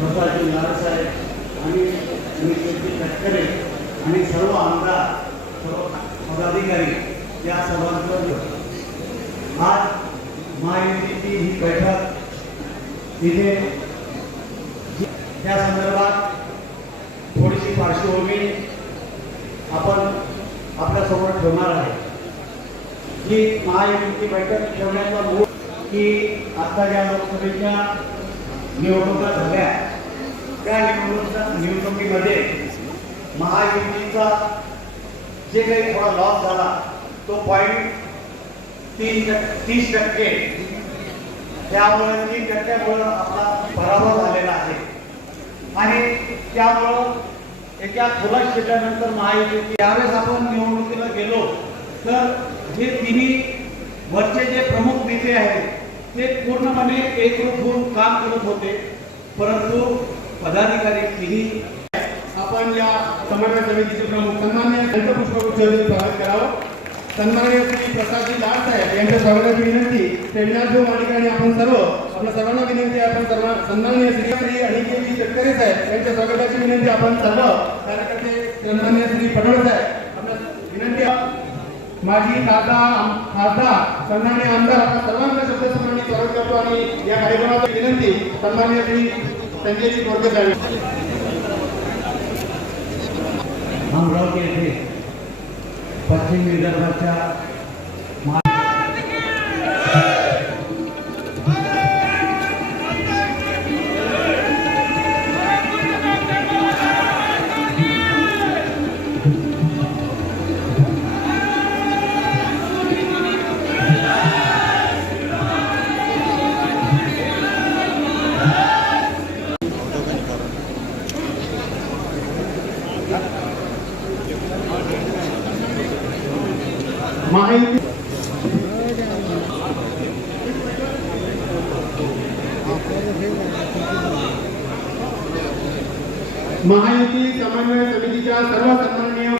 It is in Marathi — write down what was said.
स्वतःचे लाडसाहेब आणि शेतकरी आणि सर्व आमदार सर्व पदाधिकारी या सर्वांचं आज महायुतीची ही बैठक इथे त्या संदर्भात थोडीशी पार्श्वभूमी आपण आपल्यासमोर ठेवणार आहे। ही महायुतीची बैठक ठेवण्याचा मूळ की आता ज्या लोकसभेच्या निवडणुका झाल्या त्या निवडणुकीमध्ये महायुतीचा जे काही थोडा लॉस झाला तो 30% त्यामुळे 3% आपला पराभव झालेला आहे आणि त्यामुळं एका खुला क्षेत्रानंतर महायुती यावेळेस आपण निवडणुकीला गेलो तर जे तिन्ही वरचे जे प्रमुख नेते आहेत ते पूर्णपणे एकरूप होऊन काम करत होते, परंतु पदाधिकारी तिन्ही आपण या समन्वय समितीचे प्रमुख सन्माननीय यांचं पुष्पगुच्छ देऊन स्वागत करावं। सन्माननीय श्री प्रसादजी लाड साहेब यांच्या स्वागताची विनंती श्रीनाथभाऊ माडिक आणि आपण सर्व आपल्या सर्वांना विनंती आहे आपण सर्व सन्माननीय श्री अनिकेतजी तटकरे साहेब यांच्या स्वागताची विनंती आपण सर्व कार्यकर्ते सन्माननीय श्री पटोळे साहेब आपल्या विनंती माजी खासदार सन्माननीय आमदार आपण सर्वांच्या शब्दसम्मानी स्वागत करतो आणि या कार्यक्रमाची विनंती सन्माननीय श्री संजयजी बोरकर साहेब अमरावती येथे पश्चिम विदर्भाच्या महायुती समन्वय समितीच्या सर्व सन्माननीय